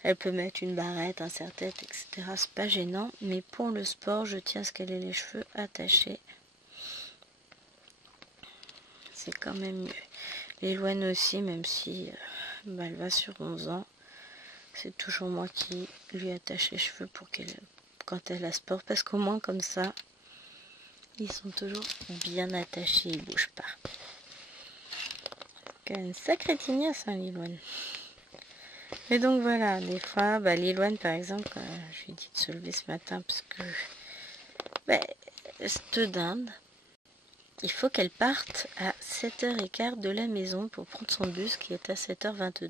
elle peut mettre une barrette, un serre-tête, etc. C'est pas gênant. Mais pour le sport, je tiens à ce qu'elle ait les cheveux attachés. C'est quand même mieux. Lilouane aussi, même si elle va sur 11 ans. C'est toujours moi qui lui attache les cheveux pour qu'elle, quand elle a sport. Parce qu'au moins, comme ça, ils sont toujours bien attachés, ils bougent pas. Une sacrée tignasse, hein, Lilouane. Et donc voilà, des fois, Lilouane par exemple, je lui ai dit de se lever ce matin parce que cette dinde, il faut qu'elle parte à 7h15 de la maison pour prendre son bus qui est à 7h22.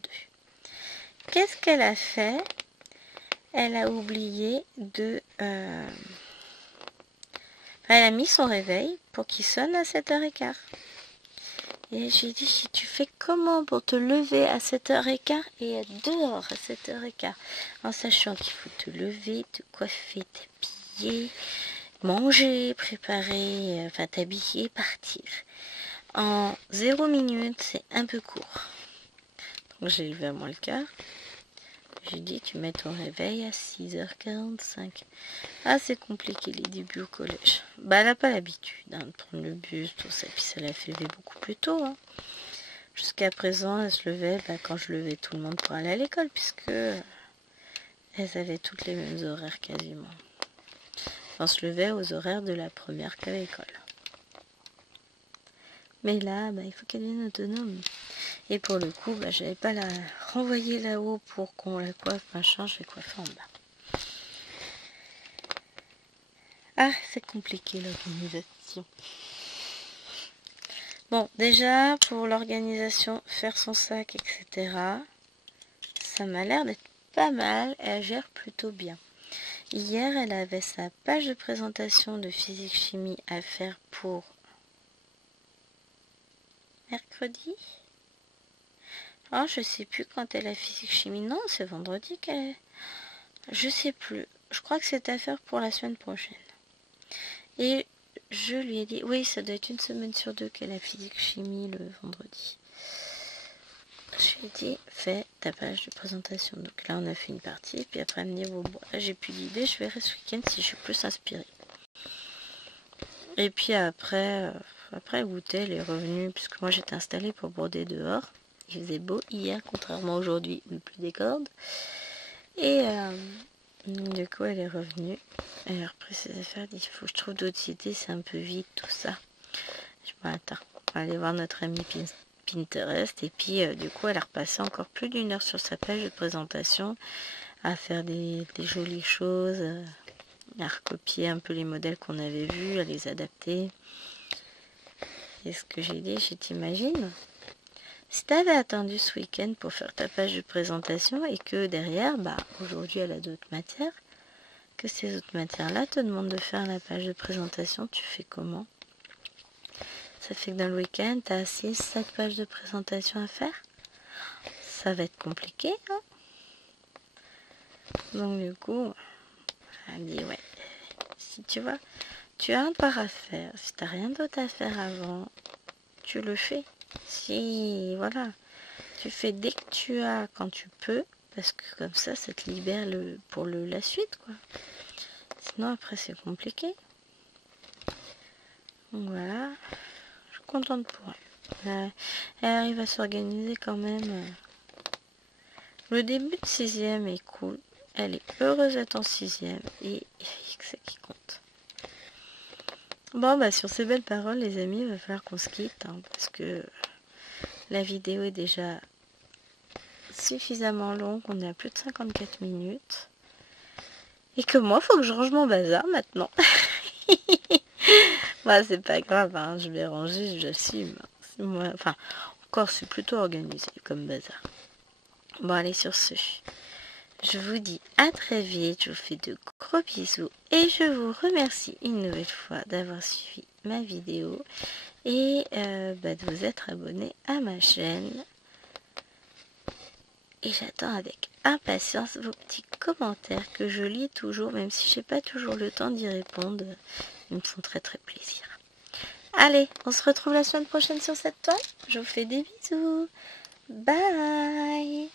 Qu'est-ce qu'elle a fait? Elle a oublié de... elle a mis son réveil pour qu'il sonne à 7h15. Et j'ai dit, tu fais comment pour te lever à 7h15 et être dehors à 7h15? En sachant qu'il faut te lever, te coiffer, t'habiller, manger, préparer, t'habiller, partir. En 0 minute, c'est un peu court. Donc j'ai levé à moins le quart. J'ai dit, tu mets ton réveil à 6h45. Ah, c'est compliqué les débuts au collège. Elle n'a pas l'habitude de prendre le bus, tout ça. Puis ça l'a fait lever beaucoup plus tôt. Hein. Jusqu'à présent, elle se levait quand je levais tout le monde pour aller à l'école, puisque elles avaient toutes les mêmes horaires quasiment. On se levait aux horaires de la première qu'à l'école. Mais là, il faut qu'elle devienne autonome. Et pour le coup, je n'avais pas la renvoyer là-haut pour qu'on la coiffe, machin, je vais coiffer en bas. Ah, c'est compliqué l'organisation. Bon, déjà, pour l'organisation, faire son sac, etc., ça m'a l'air d'être pas mal. Elle gère plutôt bien. Hier, elle avait sa page de présentation de physique-chimie à faire pour mercredi. Oh, je sais plus quand elle a physique-chimie. Non, c'est vendredi qu'elle... Je sais plus. Je crois que c'est à faire pour la semaine prochaine. Et je lui ai dit... Oui, ça doit être une semaine sur 2 qu'elle a physique-chimie le vendredi. Je lui ai dit, fais ta page de présentation. Donc là, on a fait une partie. Puis après, elle me dit, bon, là, j'ai plus d'idées. Je verrai ce week-end si je suis plus inspirée. Et puis après goûter, elle est revenue. Puisque moi, j'étais installée pour broder dehors. Il faisait beau hier, contrairement à aujourd'hui, où il pleut des cordes. Et du coup, elle est revenue. Elle a repris ses affaires. Elle dit, il faut que je trouve d'autres idées. C'est un peu vide, tout ça. Je me dis, attends, on va aller voir notre amie Pinterest. Et puis, du coup, elle a repassé encore plus d'1 heure sur sa page de présentation à faire des jolies choses, à recopier un peu les modèles qu'on avait vus, à les adapter. Et ce que j'ai dit, t'imagine, si tu avais attendu ce week-end pour faire ta page de présentation et que derrière, aujourd'hui elle a d'autres matières, que ces autres matières-là te demandent de faire la page de présentation, tu fais comment? Ça fait que dans le week-end, tu as 6-7 pages de présentation à faire. Ça va être compliqué, hein? Donc du coup, elle me dit, ouais, si tu vois, tu as un part à faire, si tu n'as rien d'autre à faire avant, tu le fais. Si, voilà, tu fais dès que tu as, quand tu peux, parce que comme ça te libère pour la suite, quoi. Sinon, après, c'est compliqué. Donc voilà, je suis contente pour elle. Elle arrive à s'organiser quand même. Le début de 6e est cool. Elle est heureuse d'être en 6e et c'est ça qui compte. Bon, sur ces belles paroles, les amis, il va falloir qu'on se quitte, hein, parce que la vidéo est déjà suffisamment longue, on est à plus de 54 minutes. Et que moi, il faut que je range mon bazar maintenant. C'est pas grave, hein, je vais ranger, j'assume. Encore, c'est plutôt organisé comme bazar. Bon, allez, sur ce, je vous dis à très vite, je vous fais de gros bisous et je vous remercie une nouvelle fois d'avoir suivi ma vidéo. et de vous être abonné à ma chaîne. Et j'attends avec impatience vos petits commentaires que je lis toujours, même si j'ai pas toujours le temps d'y répondre. Ils me font très très plaisir. Allez, on se retrouve la semaine prochaine sur cette toile. Je vous fais des bisous. Bye.